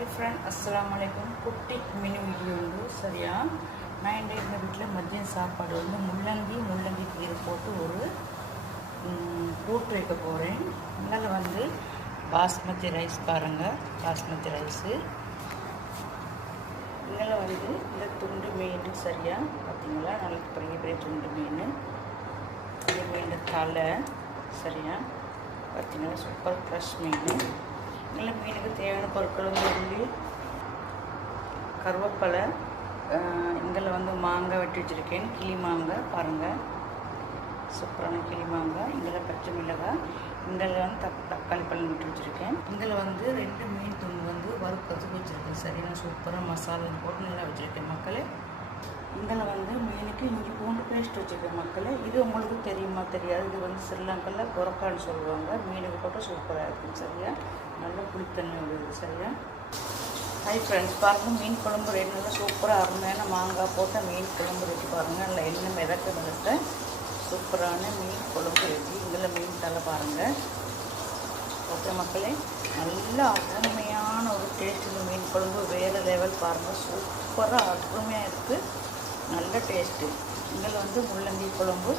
Hi friend अस्सलाम वालेकुम कुट्टी मिनी वीडियो उंडु सरिया நான் இந்த வீட்டில் மதியம் சாப்பாடு வந்து முள்ளங்கி கீரை போட்டு ஒரு கூட்டு வைக்க போகிறேன். இதில் வந்து பாஸ்மதி ரைஸ் பாருங்கள், பாஸ்மதி ரைஸு. இதில் வந்து இந்த துண்டு மீன் சரியாக பார்த்தீங்களா, நல்ல பெரிய பெரிய துண்டு மீன். இந்த மீன் தலை சரியாக பார்த்தீங்கன்னா சூப்பர் ஃப்ரெஷ் மீன். இதில் மீனுக்கு தேவையான பொருட்கள் வந்து உள்ளி, கருவேப்பிலை, இதில் வந்து மாங்காய் வெட்டி வச்சுருக்கேன், கிளி மாங்காய் பாருங்கள், சூப்பரான கிளி மாங்காய். இதில் பச்சை மிளகாய், இதில் வந்து தக்காளி பழம் விட்டு வச்சுருக்கேன். இதில் வந்து 2 மீன் துண்டு வந்து வறுக்கிறதுக்கு வச்சுருக்கேன். சரியான சூப்பராக மசாலா போட்டு நல்லா வச்சுருக்கேன் மக்களே. இதில் வந்து மீனுக்கு இஞ்சி பூண்டு பேஸ்ட் வச்சுருக்கேன் மக்களே. இது உங்களுக்கு தெரியுமா தெரியாது, இது வந்து ஸ்ரீலங்காவில் கொரக்கான்னு சொல்லுவாங்க. மீனுக்கு போட்டு சூப்பராக இருக்கும் சரியா, நல்ல புளித்தன்மை உள்ளது சரியா. ஹை ஃப்ரெண்ட்ஸ், பாருங்கள் மீன் குழம்பு ரெண்டு நல்லா சூப்பராக அருமையான மாங்காய் போட்ட மீன் குழம்பு ரெடி பாருங்கள். நல்லா எண்ணெய் மிதக்க சூப்பரான மீன் குழம்பு ரெடி. இதில் மீன் தலை பாருங்கள். ஓகே மக்களே, நல்லா அருமையான ஒரு டேஸ்ட்டு. மீன் குழம்பு வேறு லெவல் பாருங்கள், சூப்பராக அருமையாக இருக்குது, நல்ல டேஸ்ட்டு. இதில் வந்து முள்ளங்கி குழம்பு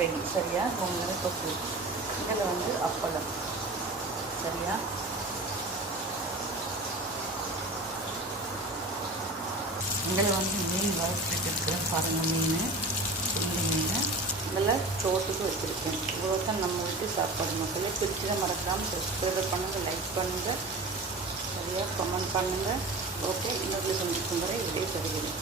ரெடி சரியா, முள்ளங்கி தொக்கு. இதில் வந்து அப்பளம் சரியா. இதில் வந்து மீன் வறுத்துட்டு இருக்கிறேன் பாருங்கள், மீன் துண்டு மீன். இதில் சோட்டுக்கு வச்சுருக்கேன். இவ்வளோ தான் நம்ம வீட்டு சாப்பாடு மக்களே. பிடிச்சதை மறக்காமல் சப்ஸ்கிரைப் பண்ணுங்கள், லைக் பண்ணுங்கள் சரியா, கமெண்ட் பண்ணுங்கள். ஓகே, இன்னொரு சந்திக்கும் வரை இதே தருகிறேன்.